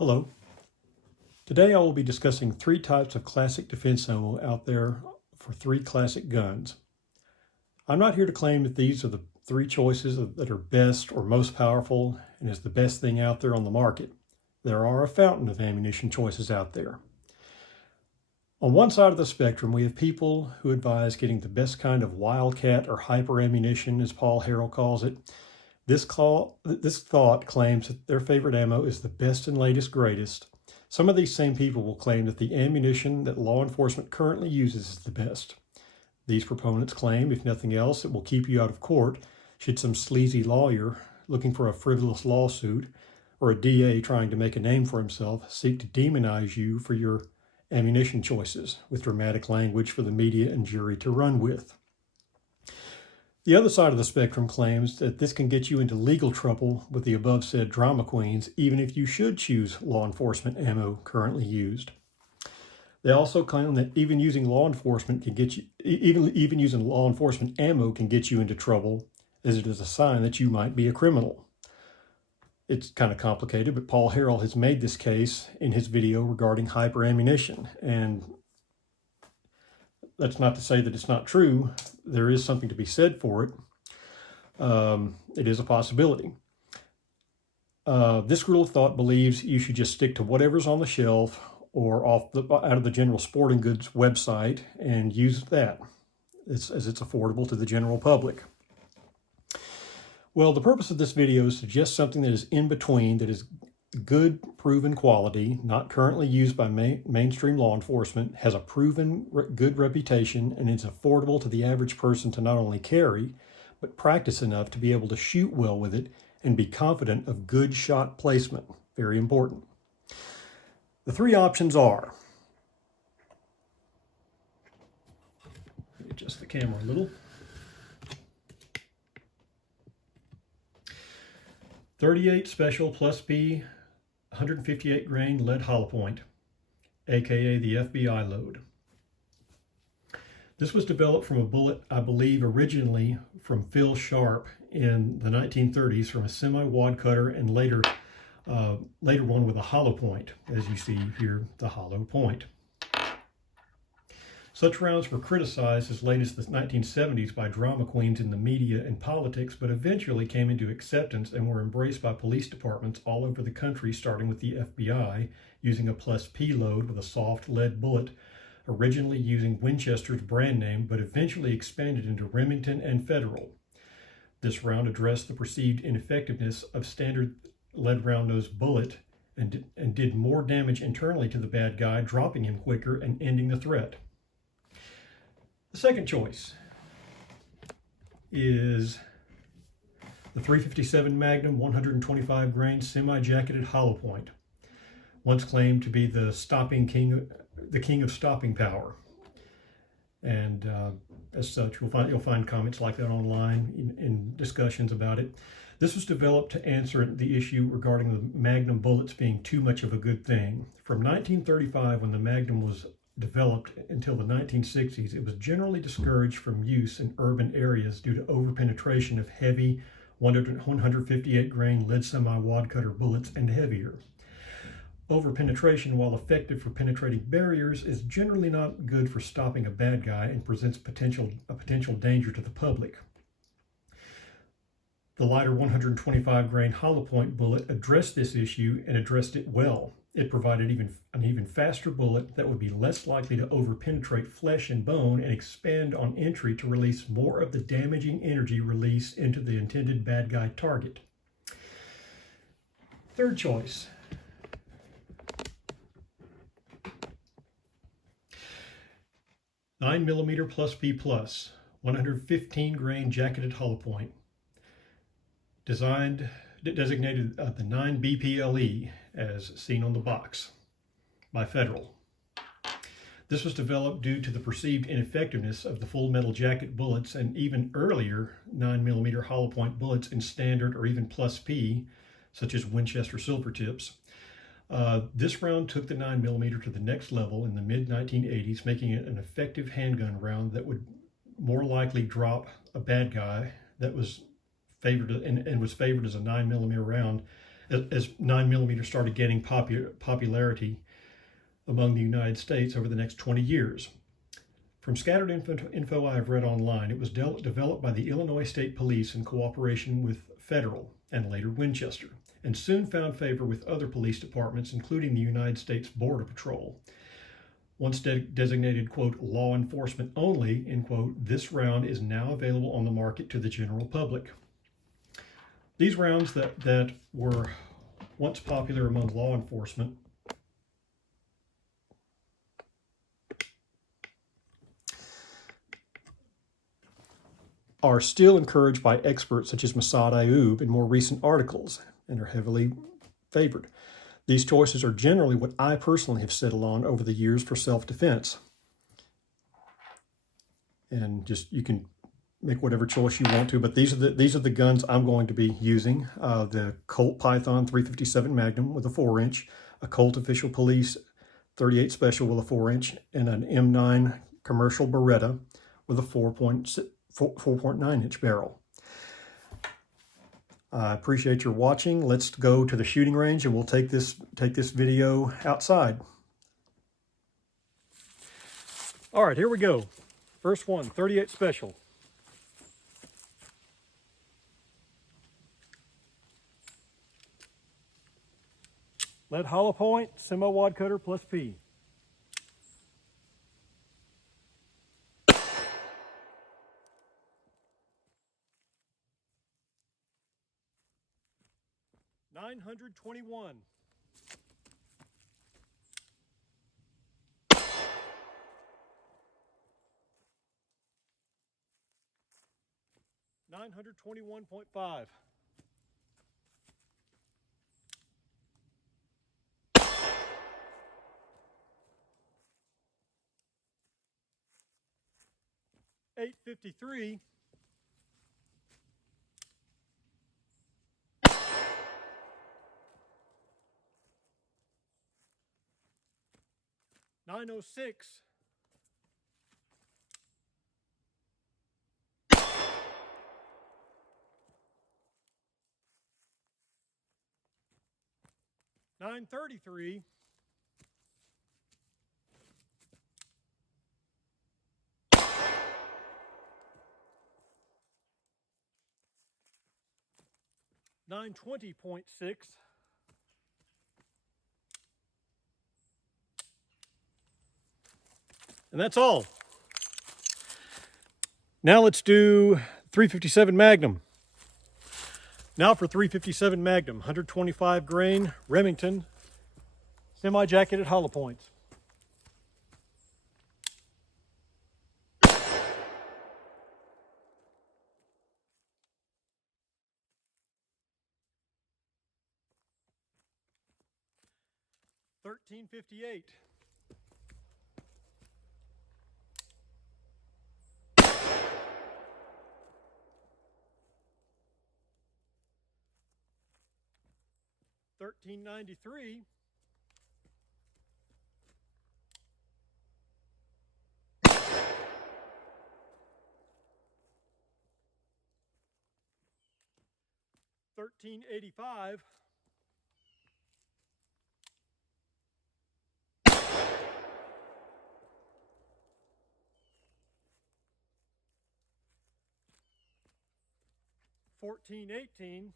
Hello. Today I will be discussing three types of classic defense ammo out there for three classic guns. I'm not here to claim that these are the three choices that are best or most powerful and is the best thing out there on the market. There are a fountain of ammunition choices out there. On one side of the spectrum, we have people who advise getting the best kind of wildcat or hyper ammunition, as Paul Harrell calls it. This thought claims that their favorite ammo is the best and latest greatest. Some of these same people will claim that the ammunition that law enforcement currently uses is the best. These proponents claim, if nothing else, it will keep you out of court should some sleazy lawyer looking for a frivolous lawsuit or a DA trying to make a name for himself seek to demonize you for your ammunition choices with dramatic language for the media and jury to run with. The other side of the spectrum claims that this can get you into legal trouble with the above said drama queens, even if you should choose law enforcement ammo currently used. They also claim that even using law enforcement ammo can get you into trouble, as it is a sign that you might be a criminal. It's kind of complicated, but Paul Harrell has made this case in his video regarding hyper ammunition, and that's not to say that it's not true. There is something to be said for it. It is a possibility. This school of thought believes you should just stick to whatever's on the shelf or out of the general sporting goods website and use that as it's affordable to the general public. Well, the purpose of this video is to suggest something that is in between, that is good, proven quality, not currently used by mainstream law enforcement, has a proven good reputation, and is affordable to the average person to not only carry, but practice enough to be able to shoot well with it and be confident of good shot placement. Very important. The three options are, let me adjust the camera a little. 38 Special+P 158 grain lead hollow point, aka the FBI load. This was developed from a bullet, I believe, originally from Phil Sharp in the 1930s from a semi-wad cutter, and later one with a hollow point, as you see here, the hollow point. Such rounds were criticized as late as the 1970s by drama queens in the media and politics, but eventually came into acceptance and were embraced by police departments all over the country, starting with the FBI, using a +P load with a soft lead bullet, originally using Winchester's brand name, but eventually expanded into Remington and Federal. This round addressed the perceived ineffectiveness of standard lead round nose bullet and did more damage internally to the bad guy, dropping him quicker and ending the threat. The second choice is the .357 Magnum 125 grain semi-jacketed hollow point, once claimed to be the king of stopping power. And as such, you'll find comments like that online in discussions about it. This was developed to answer the issue regarding the Magnum bullets being too much of a good thing. From 1935, when the Magnum was developed, until the 1960s, it was generally discouraged from use in urban areas due to overpenetration of heavy 158 grain lead semi-wad cutter bullets and heavier. Overpenetration, while effective for penetrating barriers, is generally not good for stopping a bad guy and presents a potential danger to the public. The lighter 125 grain hollow point bullet addressed this issue and addressed it well. It provided an even faster bullet that would be less likely to overpenetrate flesh and bone and expand on entry to release more of the damaging energy released into the intended bad guy target. Third choice. .9mm +P+, 115 grain jacketed hollow point, designated the 9BPLE, as seen on the box, by Federal. This was developed due to the perceived ineffectiveness of the full metal jacket bullets and even earlier 9mm hollow point bullets in standard or even +P, such as Winchester silver tips. This round took the 9mm to the next level in the mid-1980s, making it an effective handgun round that would more likely drop a bad guy that was favored and was favored as a 9mm round as 9mm started gaining popularity among the United States over the next 20 years. From scattered info I have read online, it was developed by the Illinois State Police in cooperation with Federal and later Winchester, and soon found favor with other police departments, including the United States Border Patrol. Once designated, quote, law enforcement only, end quote, this round is now available on the market to the general public. These rounds that were once popular among law enforcement are still encouraged by experts such as Massad Ayoob in more recent articles and are heavily favored. These choices are generally what I personally have settled on over the years for self-defense. And just, you can make whatever choice you want to, but these are the guns I'm going to be using. The Colt Python 357 Magnum with a 4-inch, a Colt Official Police 38 Special with a 4-inch, and an M9 commercial Beretta with a 4.9-inch barrel. I appreciate your watching. Let's go to the shooting range and we'll take this video outside. All right, here we go. First one, 38 Special. Lead hollow point, semi-wad cutter plus P. $921. $921.5. $853. $906. $933. $920.6. And that's all. Now let's do 357 Magnum. Now for 357 Magnum, 125 grain Remington, semi-jacketed hollow points. $13.58. $13.93. $13.85. $14.18.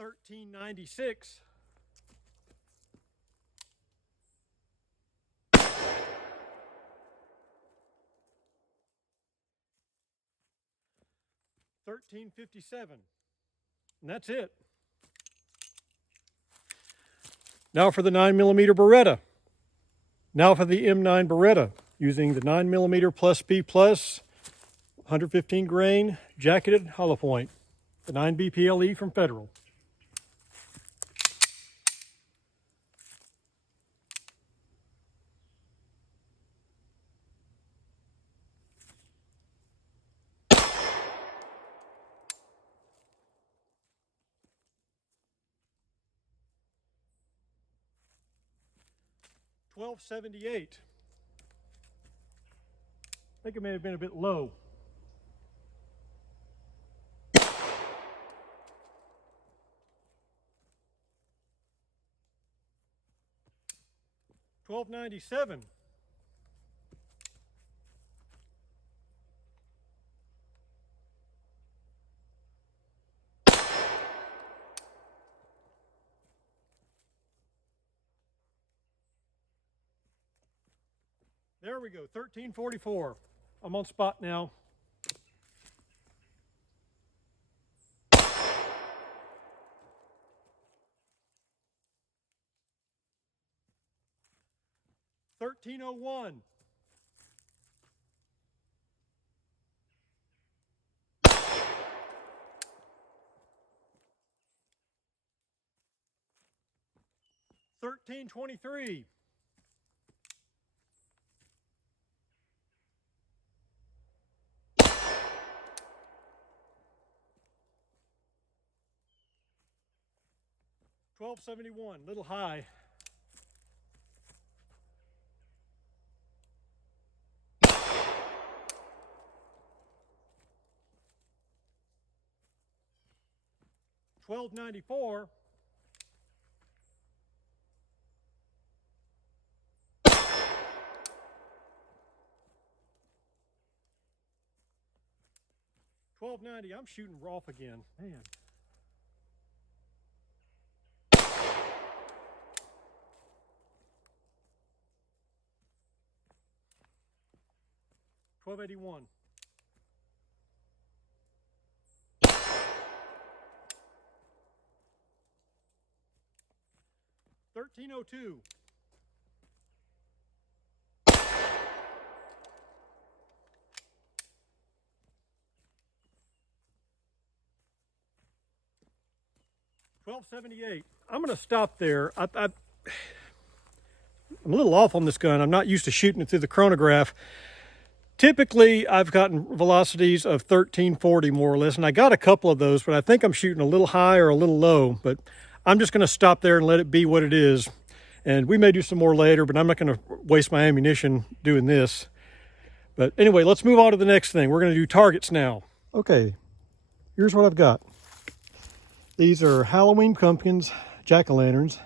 $13.96. $13.57. And that's it. Now for the 9mm Beretta. Now for the M9 Beretta, using the 9mm plus P plus 115 grain jacketed hollow point, the 9 BPLE from Federal. 1278. I think it may have been a bit low. $12.97. There we go, $13.44. I'm on spot now. $13.01. $13.23. $12.71, little high. $12.94. $12.90. I'm shooting Rolf again, man. $12.81. $13.02. $12.78. I'm going to stop there. I'm a little off on this gun. I'm not used to shooting it through the chronograph. Typically, I've gotten velocities of 1340 more or less, and I got a couple of those, but I think I'm shooting a little high or a little low. But I'm just going to stop there and let it be what it is. And we may do some more later, but I'm not going to waste my ammunition doing this. But anyway, let's move on to the next thing. We're going to do targets now. Okay, here's what I've got. These are Halloween pumpkins, jack-o'-lanterns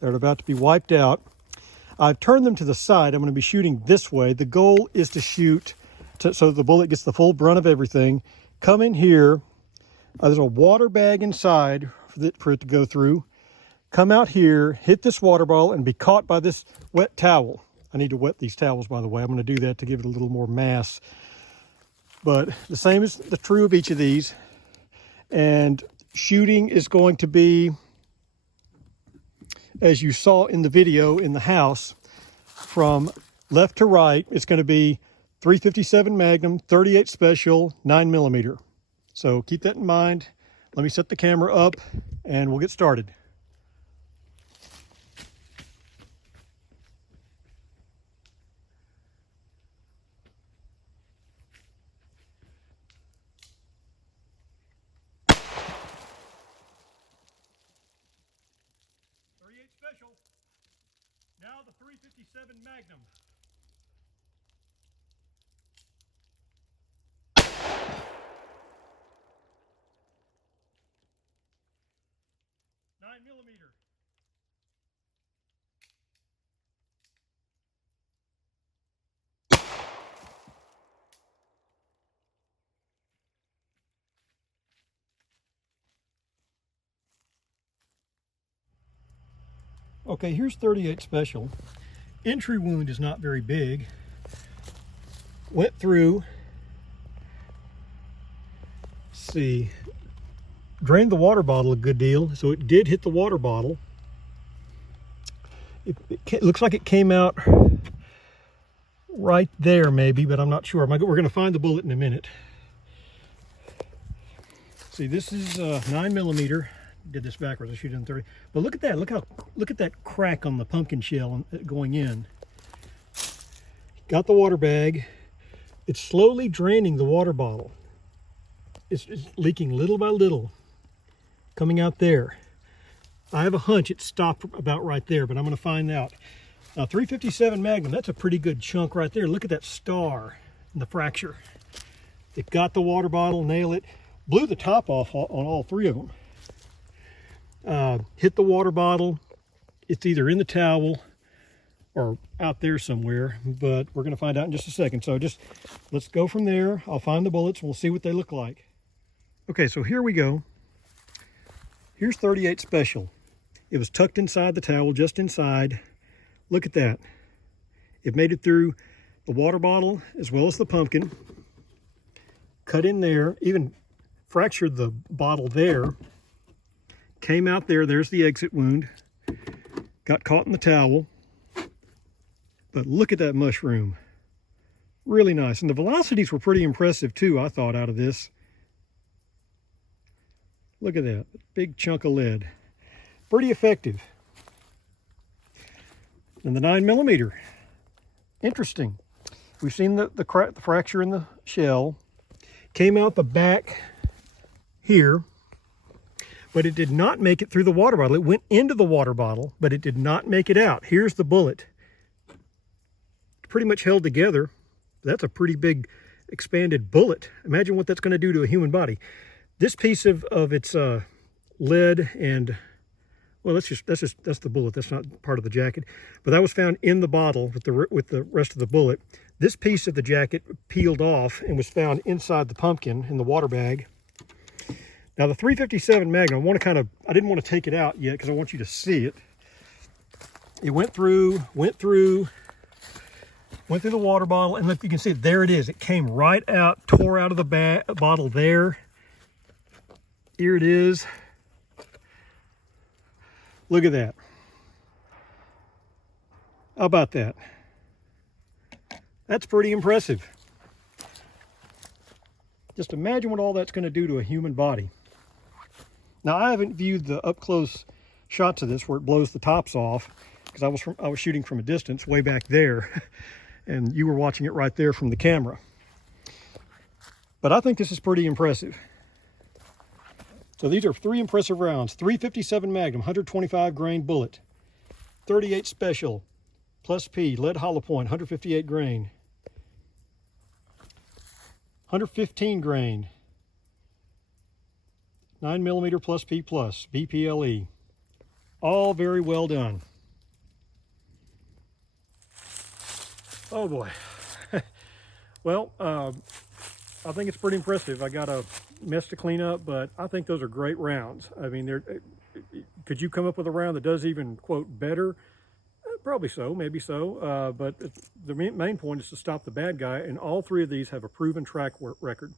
that are about to be wiped out. I've turned them to the side. I'm going to be shooting this way. The goal is to shoot so the bullet gets the full brunt of everything. Come in here. There's a water bag inside for it to go through. Come out here, hit this water bottle, and be caught by this wet towel. I need to wet these towels, by the way. I'm going to do that to give it a little more mass. But the same is true of each of these. And shooting is going to be, as you saw in the video in the house, from left to right. It's going to be 357 Magnum, 38 Special, 9mm. So keep that in mind. Let me set the camera up and we'll get started. Special. Now the 357 Magnum. $9mm. Okay, here's 38 Special. Entry wound is not very big. Went through, let's see, drained the water bottle a good deal, so it did hit the water bottle. It looks like it came out right there maybe, but I'm not sure. We're going to find the bullet in a minute. See, this is 9mm. Did this backwards. I shoot it in 30. But look at that. Look at that crack on the pumpkin shell going in. Got the water bag. It's slowly draining the water bottle. It's leaking little by little, coming out there. I have a hunch it stopped about right there, but I'm going to find out. Now 357 Magnum, that's a pretty good chunk right there. Look at that star in the fracture. It got the water bottle, nail it, blew the top off on all three of them. Hit the water bottle. It's either in the towel or out there somewhere, but we're going to find out in just a second. So just let's go from there. I'll find the bullets and we'll see what they look like. Okay, so here we go. Here's 38 Special. It was tucked inside the towel, just inside. Look at that. It made it through the water bottle as well as the pumpkin. Cut in there, even fractured the bottle there. Came out there, there's the exit wound. Got caught in the towel. But look at that mushroom. Really nice. And the velocities were pretty impressive too, I thought, out of this. Look at that, big chunk of lead. Pretty effective. And the 9mm. Interesting. We've seen the fracture in the shell. Came out the back here, but it did not make it through the water bottle. It went into the water bottle, but it did not make it out. Here's the bullet. Pretty much held together. That's a pretty big expanded bullet. Imagine what that's going to do to a human body. This piece of its lead and, well, that's the bullet. That's not part of the jacket, but that was found in the bottle with the rest of the bullet. This piece of the jacket peeled off and was found inside the pumpkin in the water bag. Now the 357 Magnum, I didn't want to take it out yet because I want you to see it. It went through the water bottle, and look, you can see it. There it is. It came right out, tore out of the bottle there. Here it is. Look at that. How about that? That's pretty impressive. Just imagine what all that's going to do to a human body. Now, I haven't viewed the up-close shots of this where it blows the tops off, because I was shooting from a distance way back there, and you were watching it right there from the camera. But I think this is pretty impressive. So these are three impressive rounds. 357 Magnum, 125 grain bullet. 38 Special, +P, lead hollow point, 158 grain. 115 grain. 9mm +P+, BPLE. All very well done. Oh boy. Well, I think it's pretty impressive. I got a mess to clean up, but I think those are great rounds. I mean, could you come up with a round that does even, quote, better? Probably so, maybe so. But the main point is to stop the bad guy, and all three of these have a proven track record.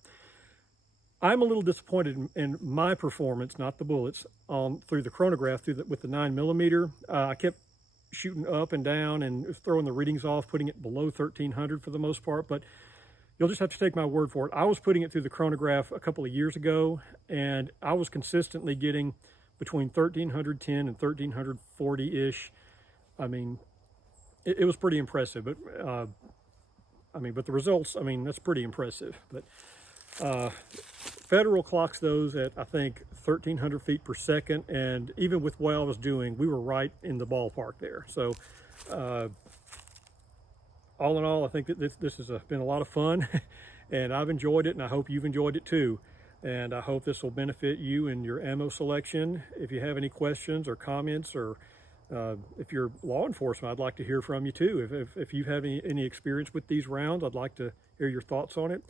I'm a little disappointed in my performance, not the bullets, through the chronograph with the 9mm. I kept shooting up and down and throwing the readings off, putting it below 1300 for the most part, but you'll just have to take my word for it. I was putting it through the chronograph a couple of years ago, and I was consistently getting between 1310 and 1340-ish. I mean, it was pretty impressive, but but the results, I mean, that's pretty impressive. But Federal clocks those at, I think, 1,300 feet per second, and even with what I was doing, we were right in the ballpark there. So all in all, I think that this has been a lot of fun, and I've enjoyed it, and I hope you've enjoyed it too. And I hope this will benefit you in your ammo selection. If you have any questions or comments, or if you're law enforcement, I'd like to hear from you too. If you have any experience with these rounds, I'd like to hear your thoughts on it.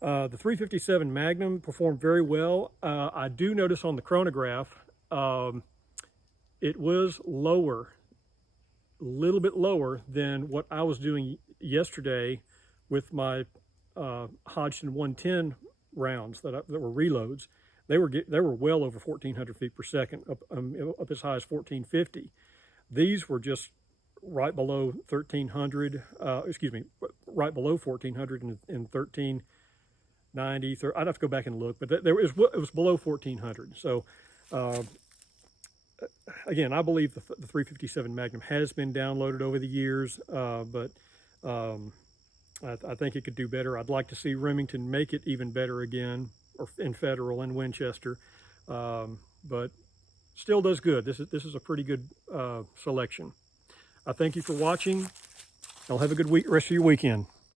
The 357 Magnum performed very well. I do notice on the chronograph, it was lower, a little bit lower than what I was doing yesterday with my Hodgson 110 rounds that were reloads. They were well over 1,400 feet per second, up as high as 1,450. These were just right below 1,300. Right below 1,400 and 1,390. I'd have to go back and look, but it was below 1,400. So again, I believe the 357 Magnum has been downloaded over the years, but I think it could do better. I'd like to see Remington make it even better again, or in Federal and Winchester, but still does good. This is a pretty good selection. I thank you for watching. Y'all have a good rest of your weekend.